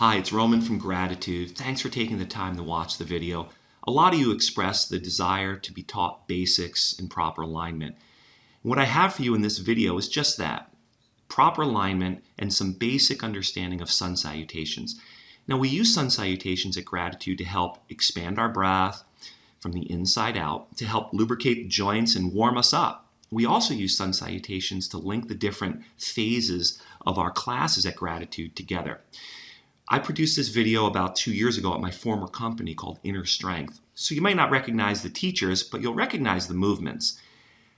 Hi, it's Roman from Gratitude. Thanks for taking the time to watch the video. A lot of you expressed the desire to be taught basics and proper alignment. What I have for you in this video is just that, proper alignment and some basic understanding of sun salutations. Now, we use sun salutations at Gratitude to help expand our breath from the inside out, to help lubricate the joints and warm us up. We also use sun salutations to link the different phases of our classes at Gratitude together. I produced this video about 2 years ago at my former company called Inner Strength. So you might not recognize the teachers, but you'll recognize the movements.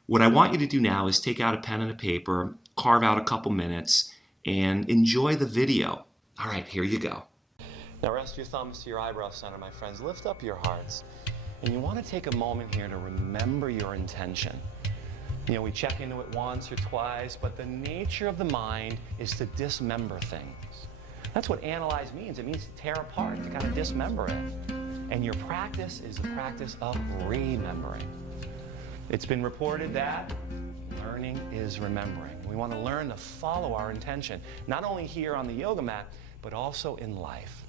What I want you to do now is take out a pen and a paper, carve out a couple minutes, and enjoy the video. All right, here you go. Now rest your thumbs to your eyebrow center, my friends. Lift up your hearts. And you want to take a moment here to remember your intention. You know, we check into it once or twice, but the nature of the mind is to dismember things. That's what analyze means. It means to tear apart, to kind of dismember it. And your practice is the practice of remembering. It's been reported that learning is remembering. We want to learn to follow our intention, not only here on the yoga mat, but also in life.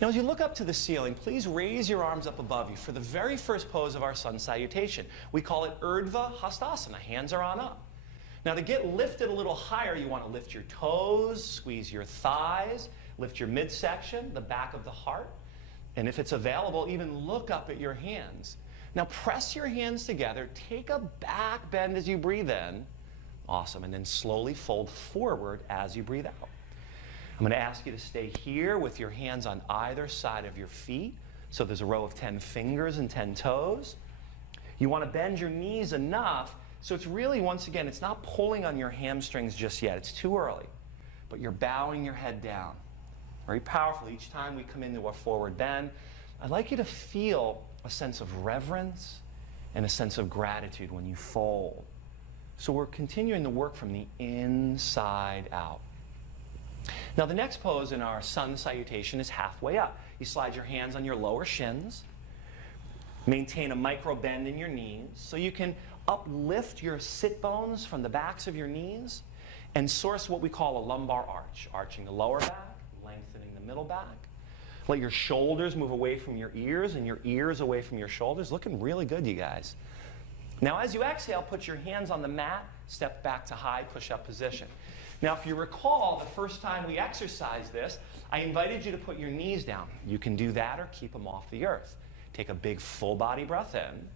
Now, as you look up to the ceiling, please raise your arms up above you for the very first pose of our sun salutation. We call it Urdhva Hastasana. Hands are on up. Now, to get lifted a little higher, you want to lift your toes, squeeze your thighs, lift your midsection, the back of the heart, and if it's available, even look up at your hands. Now, press your hands together, take a back bend as you breathe in. Awesome. And then slowly fold forward as you breathe out. I'm going to ask you to stay here with your hands on either side of your feet. So there's a row of 10 fingers and 10 toes. You want to bend your knees enough so it's really, once again, it's not pulling on your hamstrings just yet. It's too early. But you're bowing your head down. Very powerful. Each time we come into a forward bend, I'd like you to feel a sense of reverence and a sense of gratitude when you fold. So we're continuing to work from the inside out. Now, the next pose in our sun salutation is halfway up. You slide your hands on your lower shins. Maintain a micro bend in your knees so you can uplift your sit bones from the backs of your knees and source what we call a lumbar arch, arching the lower back, lengthening the middle back. Let your shoulders move away from your ears and your ears away from your shoulders. Looking really good, you guys. Now, as you exhale, put your hands on the mat, step back to high push-up position. Now, if you recall, the first time we exercised this, I invited you to put your knees down. You can do that or keep them off the earth. Take a big full body breath in.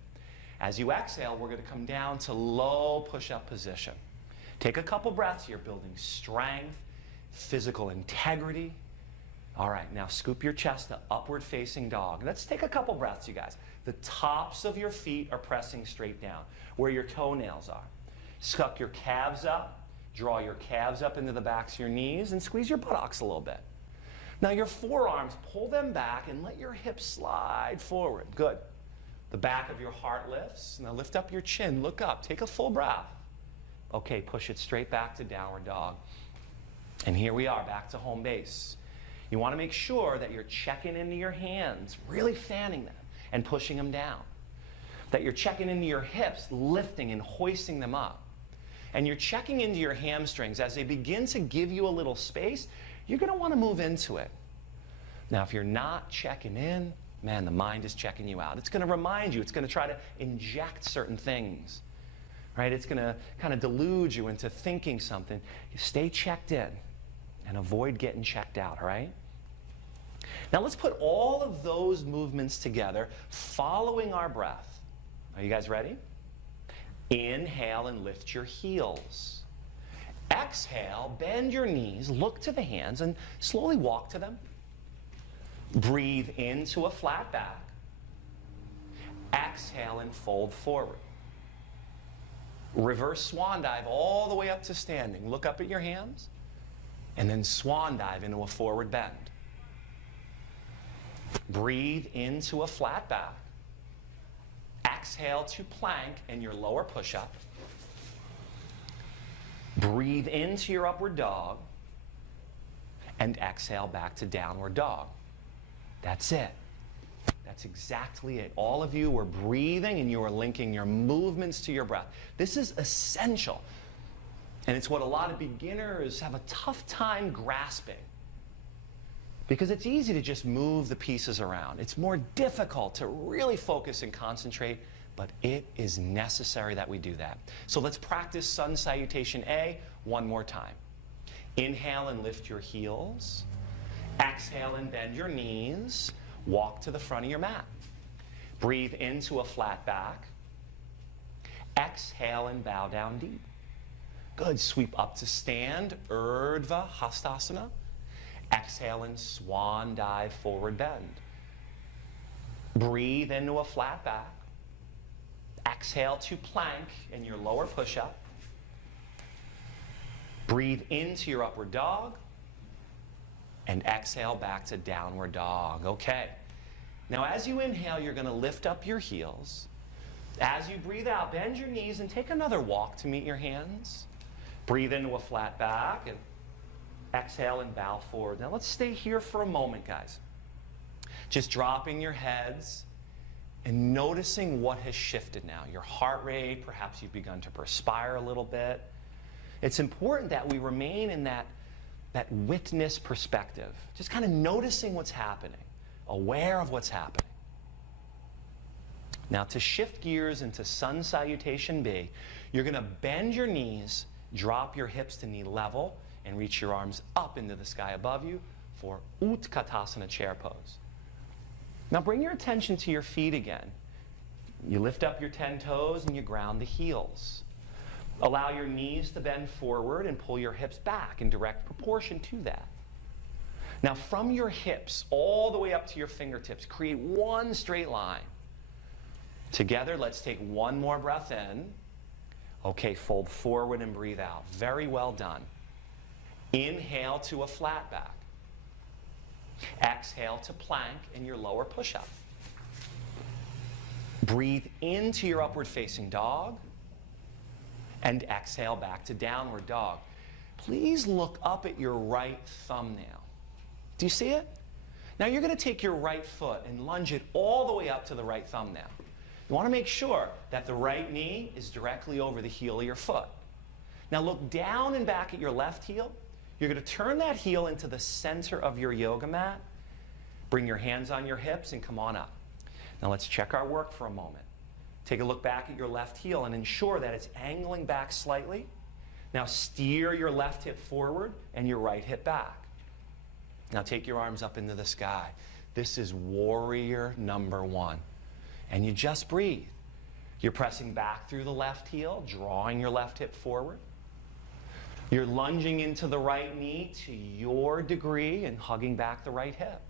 As you exhale, we're going to come down to low push-up position. Take a couple breaths here, building strength, physical integrity. All right, now scoop your chest to upward facing dog. Let's take a couple breaths, you guys. The tops of your feet are pressing straight down, where your toenails are. Suck your calves up, draw your calves up into the backs of your knees, and squeeze your buttocks a little bit. Now your forearms, pull them back and let your hips slide forward. Good. The back of your heart lifts. Now lift up your chin, look up, take a full breath. Okay, push it straight back to downward dog. And here we are, back to home base. You want to make sure that you're checking into your hands, really fanning them and pushing them down. That you're checking into your hips, lifting and hoisting them up. And you're checking into your hamstrings. As they begin to give you a little space, you're going to want to move into it. Now, if you're not checking in, man, the mind is checking you out. It's going to remind you. It's going to try to inject certain things. Right? It's going to kind of delude you into thinking something. You stay checked in and avoid getting checked out, all right? Now, let's put all of those movements together, following our breath. Are you guys ready? Inhale and lift your heels. Exhale, bend your knees, look to the hands, and slowly walk to them. Breathe into a flat back. Exhale and fold forward. Reverse swan dive all the way up to standing. Look up at your hands, and then swan dive into a forward bend. Breathe into a flat back. Exhale to plank and your lower push-up. Breathe into your upward dog. And exhale back to downward dog. That's it. That's exactly it. All of you were breathing and you are linking your movements to your breath. This is essential. And it's what a lot of beginners have a tough time grasping. Because it's easy to just move the pieces around. It's more difficult to really focus and concentrate, but it is necessary that we do that. So let's practice sun salutation A one more time. Inhale and lift your heels. Exhale and bend your knees. Walk to the front of your mat. Breathe into a flat back. Exhale and bow down deep. Good. Sweep up to stand, Urdhva Hastasana. Exhale and swan dive, forward bend. Breathe into a flat back. Exhale to plank in your lower push-up. Breathe into your upward dog. And exhale back to downward dog. Okay. Now as you inhale, you're going to lift up your heels. As you breathe out, bend your knees and take another walk to meet your hands. Breathe into a flat back and exhale and bow forward. Now let's stay here for a moment, guys. Just dropping your heads and noticing what has shifted now. Your heart rate, perhaps you've begun to perspire a little bit. It's important that we remain in that witness perspective. Just kind of noticing what's happening, aware of what's happening. Now to shift gears into sun salutation B, you're going to bend your knees, drop your hips to knee level, and reach your arms up into the sky above you for Utkatasana chair pose. Now bring your attention to your feet again. You lift up your 10 toes and you ground the heels. Allow your knees to bend forward and pull your hips back in direct proportion to that. Now from your hips all the way up to your fingertips, create one straight line. Together, let's take one more breath in. Okay, fold forward and breathe out. Very well done. Inhale to a flat back. Exhale to plank in your lower push-up. Breathe into your upward facing dog. And exhale back to downward dog. Please look up at your right thumbnail. Do you see it? Now you're going to take your right foot and lunge it all the way up to the right thumbnail. You want to make sure that the right knee is directly over the heel of your foot. Now look down and back at your left heel. You're going to turn that heel into the center of your yoga mat. Bring your hands on your hips and come on up. Now let's check our work for a moment. Take a look back at your left heel and ensure that it's angling back slightly. Now steer your left hip forward and your right hip back. Now take your arms up into the sky. This is warrior number one. And you just breathe. You're pressing back through the left heel, drawing your left hip forward. You're lunging into the right knee to your degree and hugging back the right hip.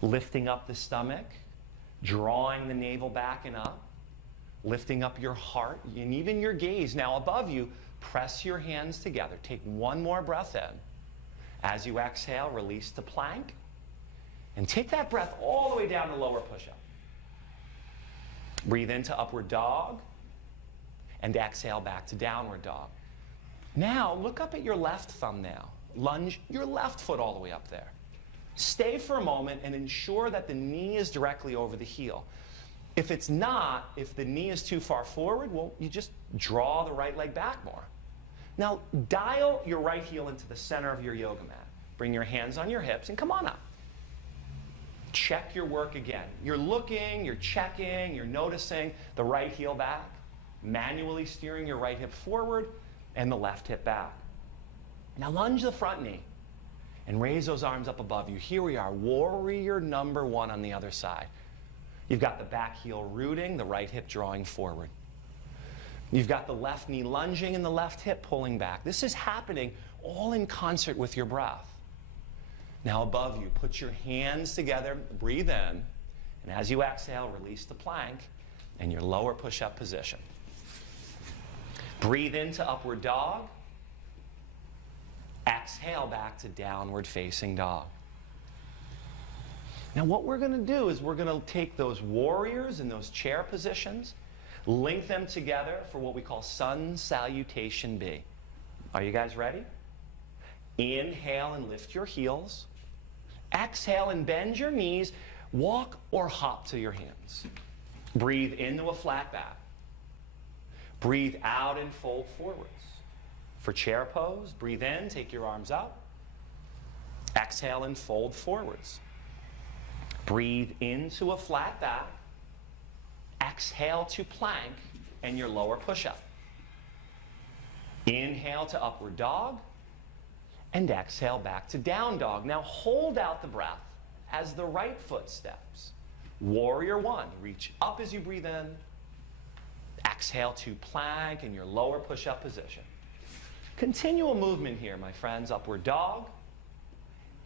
Lifting up the stomach, drawing the navel back and up. Lifting up your heart and even your gaze. Now above you, press your hands together. Take one more breath in. As you exhale, release to plank. And take that breath all the way down to lower push-up. Breathe into upward dog. And exhale back to downward dog. Now look up at your left thumbnail. Lunge your left foot all the way up there. Stay for a moment and ensure that the knee is directly over the heel. If it's not, if the knee is too far forward, well, you just draw the right leg back more. Now, dial your right heel into the center of your yoga mat. Bring your hands on your hips and come on up. Check your work again. You're looking, you're checking, you're noticing the right heel back, manually steering your right hip forward and the left hip back. Now lunge the front knee and raise those arms up above you. Here we are, warrior number one on the other side. You've got the back heel rooting, the right hip drawing forward. You've got the left knee lunging and the left hip pulling back. This is happening all in concert with your breath. Now above you, put your hands together, breathe in, and as you exhale, release the plank and your lower push-up position. Breathe into upward dog. Exhale back to downward facing dog. Now what we're going to do is we're going to take those warriors and those chair positions, link them together for what we call sun salutation B. Are you guys ready? Inhale and lift your heels. Exhale and bend your knees. Walk or hop to your hands. Breathe into a flat back. Breathe out and fold forwards. For chair pose, breathe in, take your arms up. exhale and fold forwards. Breathe into a flat back. Exhale to plank and your lower push-up. Inhale to upward dog, and exhale back to down dog. Now hold out the breath as the right foot steps. Warrior one, reach up as you breathe in. Exhale to plank in your lower push-up position. Continual movement here, my friends. Upward dog,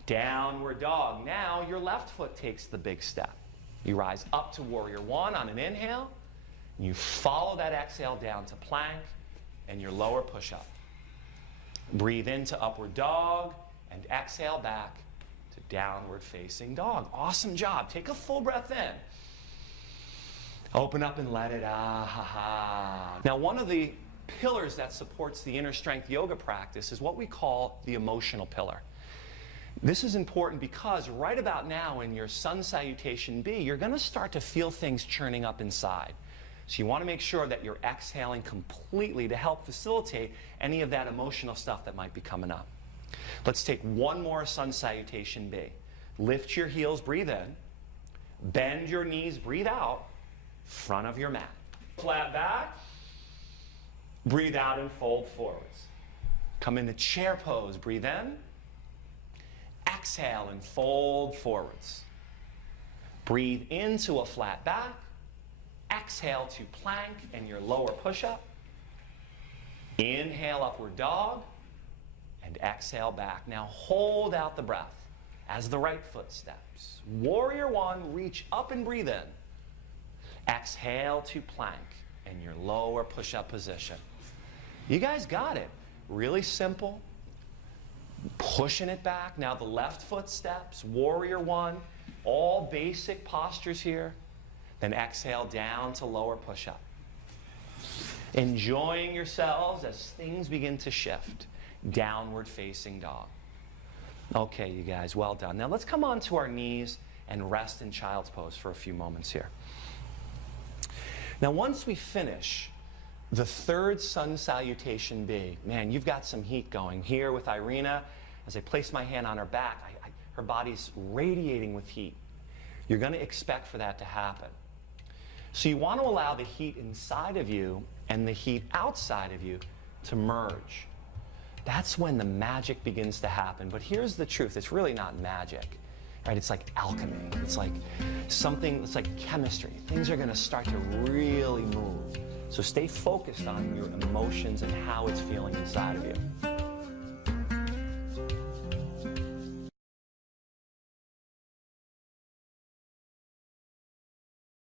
downward dog. Now your left foot takes the big step. You rise up to warrior one on an inhale. You follow that exhale down to plank and your lower push-up. Breathe into upward dog and exhale back to downward facing dog. Awesome job. Take a full breath in. Open up and let it ah-ha-ha. Now, one of the pillars that supports the inner strength yoga practice is what we call the emotional pillar. This is important because right about now in your sun salutation B, you're going to start to feel things churning up inside. So you want to make sure that you're exhaling completely to help facilitate any of that emotional stuff that might be coming up. Let's take one more sun salutation B. Lift your heels, breathe in. Bend your knees, breathe out. Front of your mat. Flat back. Breathe out and fold forwards. Come into chair pose, breathe in. Exhale and fold forwards. Breathe into a flat back. Exhale to plank and your lower push-up. Inhale, upward dog, and exhale back. Now hold out the breath as the right foot steps. Warrior one, reach up and breathe in. Exhale to plank and your lower push-up position. You guys got it. Really simple. Pushing it back. Now the left foot steps. Warrior one. All basic postures here. Then exhale down to lower push-up. Enjoying yourselves as things begin to shift. Downward facing dog. Okay, you guys, well done. Now let's come onto our knees and rest in child's pose for a few moments here. Now once we finish the third sun salutation B, man, you've got some heat going here with Irina. As I place my hand on her back, her body's radiating with heat. You're going to expect for that to happen. So you want to allow the heat inside of you and the heat outside of you to merge. That's when the magic begins to happen. But here's the truth. It's really not magic, right? It's like alchemy. It's like something, it's like chemistry. Things are going to start to really move. So stay focused on your emotions and how it's feeling inside of you.